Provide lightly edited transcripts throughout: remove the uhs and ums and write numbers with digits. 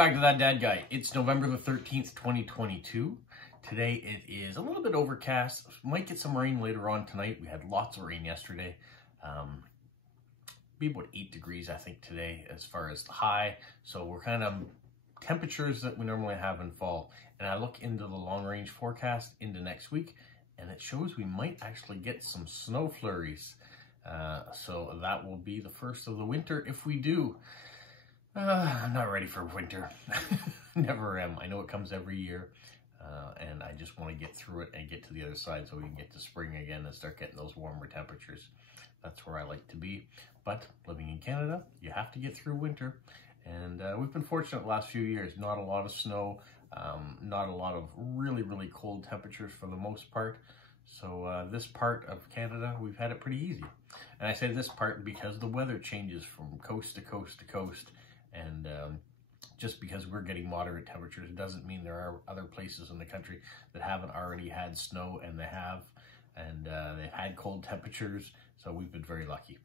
back to That Dad Guy. It's November the 13th, 2022. Today it is a little bit overcast. Might get some rain later on tonight. We had lots of rain yesterday. Be about 8 degrees, I think, today as far as the high. So we're kind of temperatures that we normally have in fall. And I look into the long range forecast into next week, and it shows we might actually get some snow flurries. So that will be the first of the winter if we do. I'm not ready for winter. Never am. I know it comes every year, and I just want to get through it and get to the other side so we can get to spring again and start getting those warmer temperatures. That's where I like to be. But living in Canada, you have to get through winter. And we've been fortunate the last few years. Not a lot of snow, not a lot of really, really cold temperatures for the most part. So this part of Canada, we've had it pretty easy. And I say this part because the weather changes from coast to coast to coast. And just because we're getting moderate temperatures doesn't mean there are other places in the country that haven't already had snow, and they have. And they've had cold temperatures, so we've been very lucky.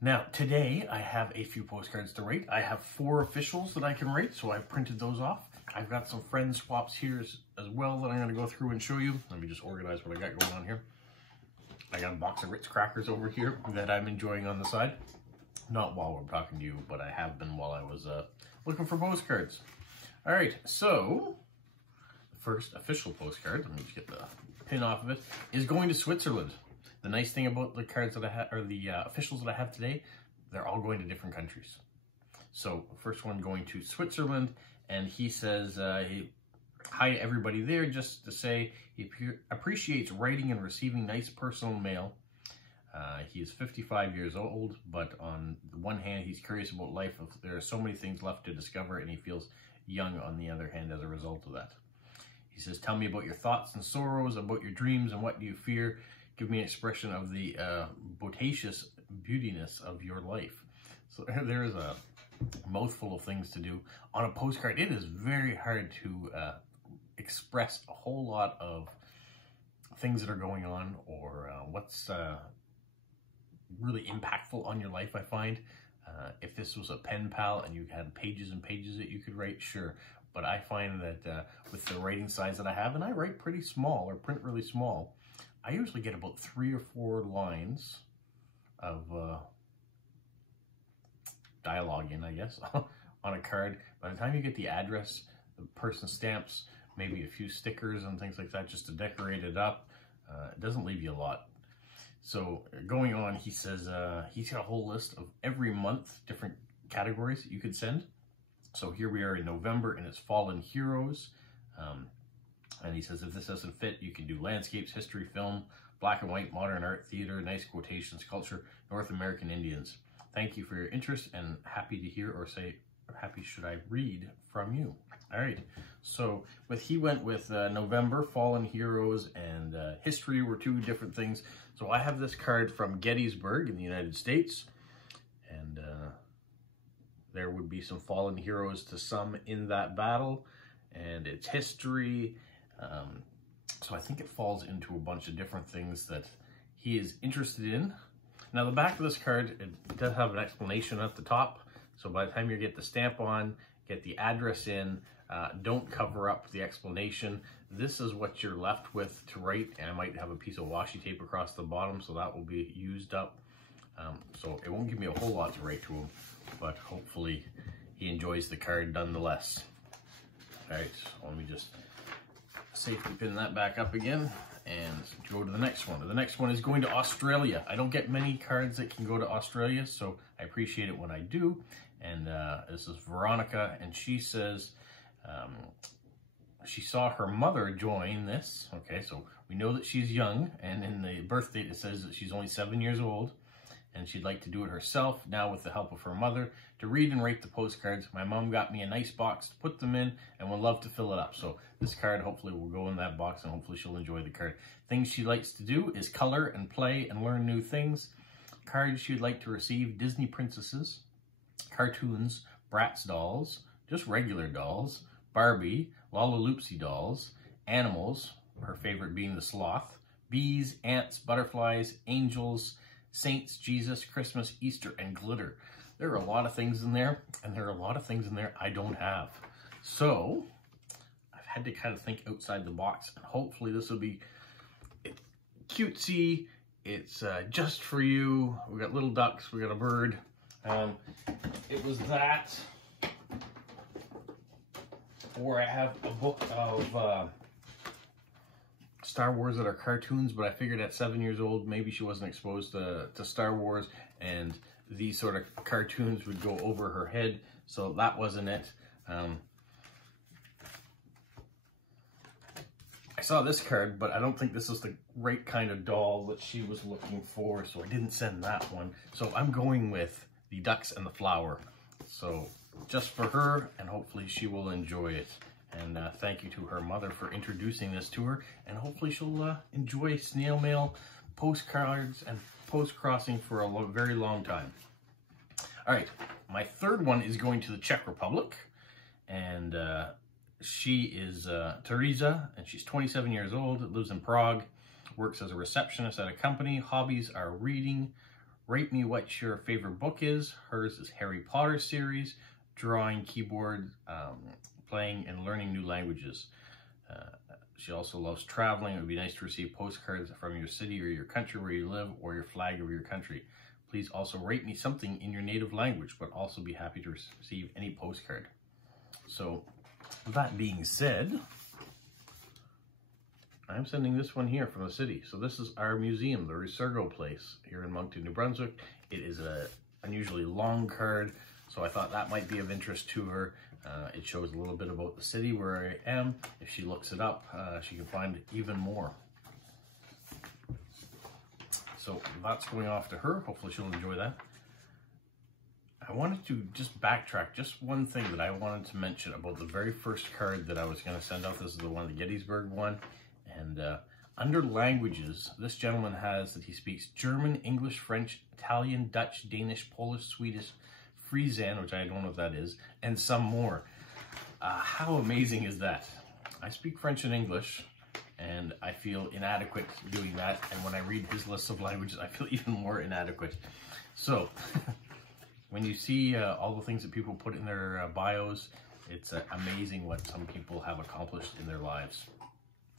Now, today I have a few postcards to rate. I have 4 officials that I can rate, so I've printed those off. I've got some friend swaps here as well that I'm going to go through and show you. Let me just organize what I got going on here. I got a box of Ritz crackers over here that I'm enjoying on the side. Not while we're talking to you, but I have been while I was looking for postcards. All right, so the first official postcard, let me just get the pin off of it, is going to Switzerland. The nice thing about the cards that I have, or the officials that I have today, they're all going to different countries. So first one going to Switzerland, and he says, hi to everybody there, just to say he appreciates writing and receiving nice personal mail. He is 55 years old, but on the one hand, he's curious about life. There are so many things left to discover, and he feels young on the other hand as a result of that. He says, tell me about your thoughts and sorrows, about your dreams, and what do you fear. Give me an expression of the bodacious beautiness of your life. So there's a mouthful of things to do. On a postcard, it is very hard to express a whole lot of things that are going on, or what's really impactful on your life, I find. If this was a pen pal and you had pages and pages that you could write, sure. But I find that with the writing size that I have, and I write pretty small or print really small, I usually get about 3 or 4 lines of dialogue in, I guess, on a card. By the time you get the address, the person's stamps, maybe a few stickers and things like that just to decorate it up, it doesn't leave you a lot. So going on, he says he's got a whole list of every month, different categories that you could send. So here we are in November, and it's Fallen Heroes. And he says if this doesn't fit, you can do landscapes, history, film, black and white, modern art, theater, nice quotations, culture, North American Indians. Thank you for your interest, and happy to hear, or say, happy should I read from you. All right, so he went with November, Fallen Heroes, and history were 2 different things. So I have this card from Gettysburg in the United States, and there would be some fallen heroes to some in that battle, and it's history. So I think it falls into a bunch of different things that he is interested in. Now the back of this card, it does have an explanation at the top. So by the time you get the stamp on, get the address in, don't cover up the explanation. This is what you're left with to write, and I might have a piece of washi tape across the bottom, so that will be used up. So it won't give me a whole lot to write to him, but hopefully he enjoys the card nonetheless. All right, so let me just safety pin that back up again and go to the next one. The next one is going to Australia. I don't get many cards that can go to Australia, so I appreciate it when I do. And this is Veronica, and she says she saw her mother join this. Okay, so we know that she's young, and in the birth date it says that she's only 7 years old, and she'd like to do it herself now with the help of her mother to read and rate the postcards. My mom got me a nice box to put them in and would love to fill it up. So this card hopefully will go in that box, and hopefully she'll enjoy the card. Things she likes to do is color and play and learn new things. Cards she'd like to receive: Disney princesses, cartoons, Bratz dolls, just regular dolls, Barbie, Lalaloopsy dolls, animals, her favorite being the sloth, bees, ants, butterflies, angels, saints, Jesus, Christmas, Easter, and glitter. there are a lot of things in there, and there are a lot of things in there I don't have. So I've had to kind of think outside the box, and hopefully this will be cutesy. It's just for you. We got little ducks, we got a bird. It was that, or I have a book of Star Wars that are cartoons, but I figured at 7 years old, maybe she wasn't exposed to Star Wars, and these sort of cartoons would go over her head, so that wasn't it. I saw this card, but I don't think this is the right kind of doll that she was looking for, so I didn't send that one. So I'm going with the ducks and the flower. So just for her, and hopefully she will enjoy it. And thank you to her mother for introducing this to her, and hopefully she'll enjoy snail mail, postcards, and post-crossing for a very long time. All right, my third one is going to the Czech Republic, and she is Teresa, and she's 27 years old, lives in Prague, works as a receptionist at a company. Hobbies are reading. Rate me what your favorite book is. Hers is Harry Potter series, drawing, keyboard, playing, and learning new languages. She also loves traveling. It would be nice to receive postcards from your city or your country where you live, or your flag of your country. Please also rate me something in your native language, but also be happy to receive any postcard. So, that being said, I'm sending this one here from the city. So this is our museum, the Resurgo place here in Moncton, New Brunswick. It is a unusually long card, so I thought that might be of interest to her. It shows a little bit about the city where I am. If she looks it up, she can find even more. So that's going off to her. Hopefully she'll enjoy that. I wanted to just backtrack just one thing that I wanted to mention about the very first card that I was going to send out. This is the one, the Gettysburg one. And under languages, this gentleman has that he speaks German, English, French, Italian, Dutch, Danish, Polish, Swedish, Frisian, which I don't know what that is, and some more. How amazing is that? I speak French and English, and I feel inadequate doing that. And when I read his list of languages, I feel even more inadequate. So, when you see all the things that people put in their bios, it's amazing what some people have accomplished in their lives.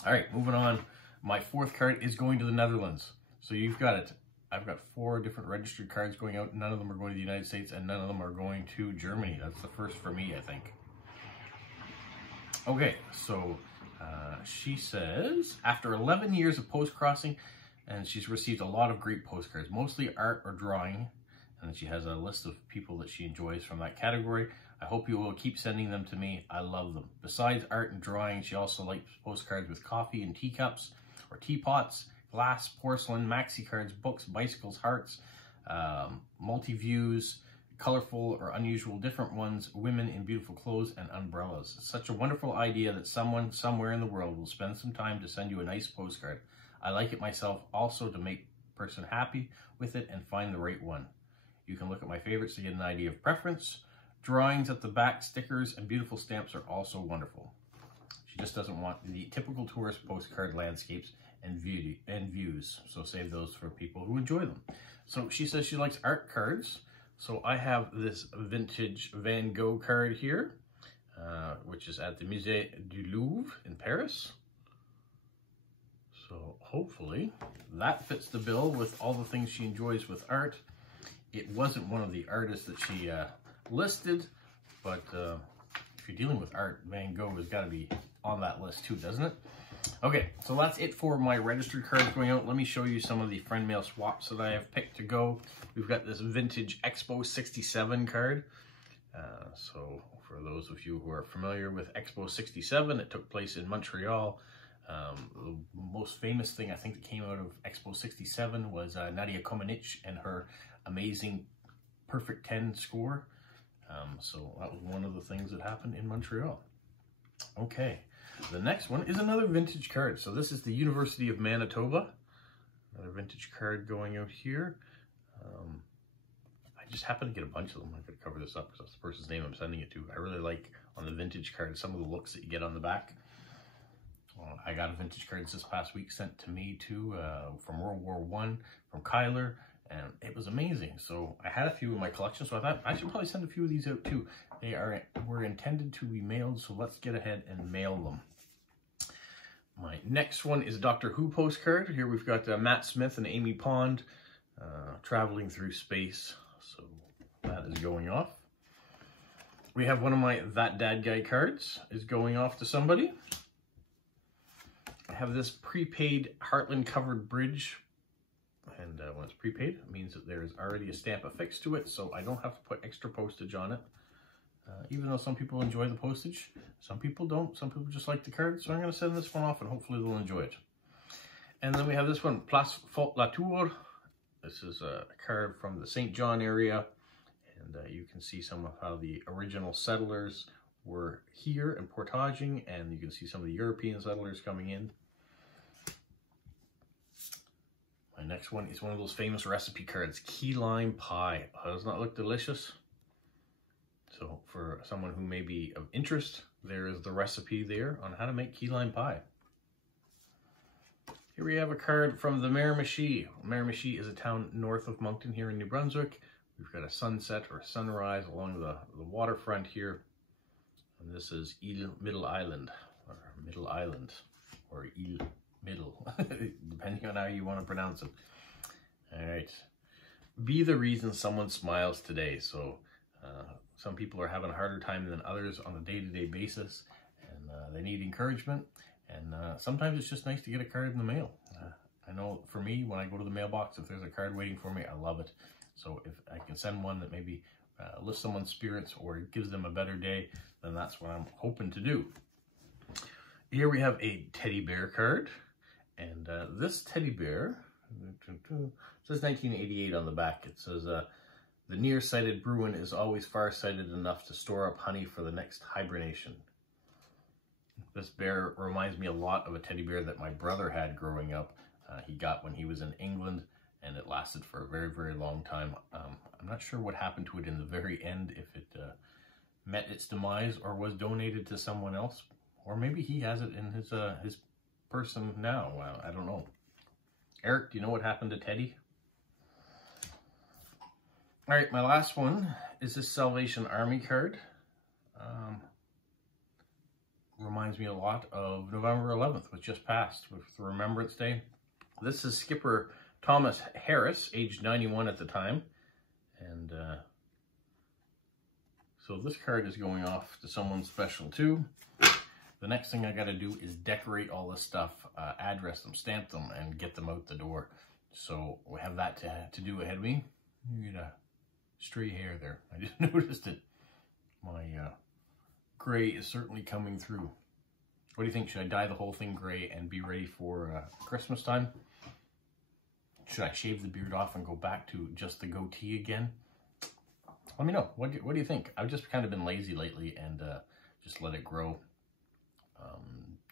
All right, moving on. My fourth card is going to the Netherlands. So you've got it. I've got 4 different registered cards going out. None of them are going to the United States, and none of them are going to Germany. That's the first for me, I think. Okay, so she says, after 11 years of post-crossing, and she's received a lot of great postcards, mostly art or drawing, and then she has a list of people that she enjoys from that category. I hope you will keep sending them to me. I love them. Besides art and drawing, she also likes postcards with coffee and teacups or teapots, glass, porcelain, maxi cards, books, bicycles, hearts, multi-views, colorful or unusual different ones, women in beautiful clothes, and umbrellas. It's such a wonderful idea that someone somewhere in the world will spend some time to send you a nice postcard. I like it myself also to make a person happy with it and find the right one. You can look at my favorites to get an idea of preference. Drawings at the back, stickers, and beautiful stamps are also wonderful. She just doesn't want the typical tourist postcard landscapes and views, so save those for people who enjoy them. So she says she likes art cards. So I have this vintage Van Gogh card here, which is at the Musée du Louvre in Paris. So hopefully that fits the bill with all the things she enjoys with art. It wasn't one of the artists that she listed, but if you're dealing with art, Van Gogh has got to be on that list too, doesn't it? Okay, so that's it for my registered cards going out. Let me show you some of the friend mail swaps that I have picked to go. We've got this vintage Expo 67 card. So for those of you who are familiar with Expo 67, it took place in Montreal. The most famous thing I think that came out of Expo 67 was Nadia Comaneci and her amazing perfect 10 score. So that was one of the things that happened in Montreal. Okay, the next one is another vintage card. So this is the University of Manitoba. Another vintage card going out here. I just happened to get a bunch of them. I could cover this up because that's the person's name I'm sending it to. I really like on the vintage card some of the looks that you get on the back. I got a vintage card this past week sent to me too from World War I from Kyler. and it was amazing. So I had a few in my collection, so I thought I should probably send a few of these out too. Were intended to be mailed, so let's get ahead and mail them. My next one is a Doctor Who postcard. Here we've got Matt Smith and Amy Pond traveling through space, so that is going off. We have one of my That Dad Guy cards is going off to somebody. I have this prepaid Heartland covered bridge, and when it's prepaid, it means that there's already a stamp affixed to it, so I don't have to put extra postage on it. Even though some people enjoy the postage, some people don't. Some people just like the card, so I'm going to send this one off and hopefully they'll enjoy it. And then we have this one, Place Faute La Tour. This is a card from the St. John area, and you can see some of how the original settlers were here and portaging, and you can see some of the European settlers coming in. My next one is one of those famous recipe cards, key lime pie. Oh, doesn't that look delicious? So for someone who may be of interest, there is the recipe there on how to make key lime pie. Here we have a card from the Miramichi. Miramichi is a town north of Moncton here in New Brunswick. We've got a sunset or sunrise along the waterfront here. And this is Middle Island, or Middle Island, or Middle, depending on how you want to pronounce it. All right. Be the reason someone smiles today. So some people are having a harder time than others on a day-to-day basis, and they need encouragement. And sometimes it's just nice to get a card in the mail. I know for me, when I go to the mailbox, if there's a card waiting for me, I love it. So if I can send one that maybe lifts someone's spirits or gives them a better day, then that's what I'm hoping to do. Here we have a teddy bear card. And this teddy bear, it says 1988 on the back. It says, the nearsighted Bruin is always farsighted enough to store up honey for the next hibernation. This bear reminds me a lot of a teddy bear that my brother had growing up. He got when he was in England, and it lasted for a very, very long time. I'm not sure what happened to it in the very end, if it met its demise or was donated to someone else, or maybe he has it in his person now. I don't know. Eric, do you know what happened to Teddy? All right, my last one is this Salvation Army card. Reminds me a lot of November 11th, which just passed with the Remembrance Day. This is Skipper Thomas Harris, aged 91 at the time. And so this card is going off to someone special too. The next thing I got to do is decorate all this stuff, address them, stamp them, and get them out the door. So we have that to do ahead of me. You got a stray hair there. I just noticed it. My gray is certainly coming through. What do you think? Should I dye the whole thing gray and be ready for Christmas time? Should I shave the beard off and go back to just the goatee again? Let me know. What do you think? I've just kind of been lazy lately and just let it grow.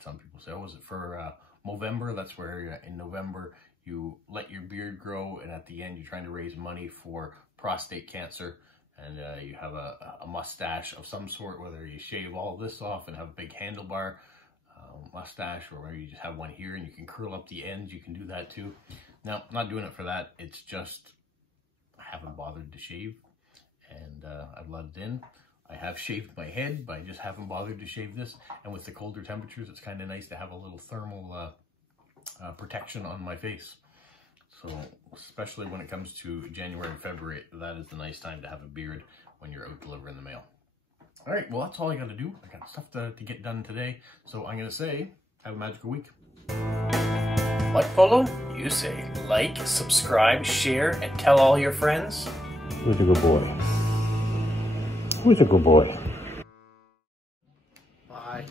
Some people say, oh, is it for Movember? That's where in November you let your beard grow, and at the end you're trying to raise money for prostate cancer, and you have a mustache of some sort, whether you shave all this off and have a big handlebar mustache, or whether you just have one here and you can curl up the ends. You can do that too. Now, I'm not doing it for that. It's just I haven't bothered to shave, and I've let it in. I have shaved my head, but I just haven't bothered to shave this. And with the colder temperatures, it's kind of nice to have a little thermal protection on my face. So, especially when it comes to January and February, that is the nice time to have a beard when you're out delivering the mail. All right, well, that's all I got to do. I got stuff to get done today. So I'm going to say, have a magical week. What, Polo? You say like, subscribe, share, and tell all your friends. Who's a good boy? Who's a good boy? Bye.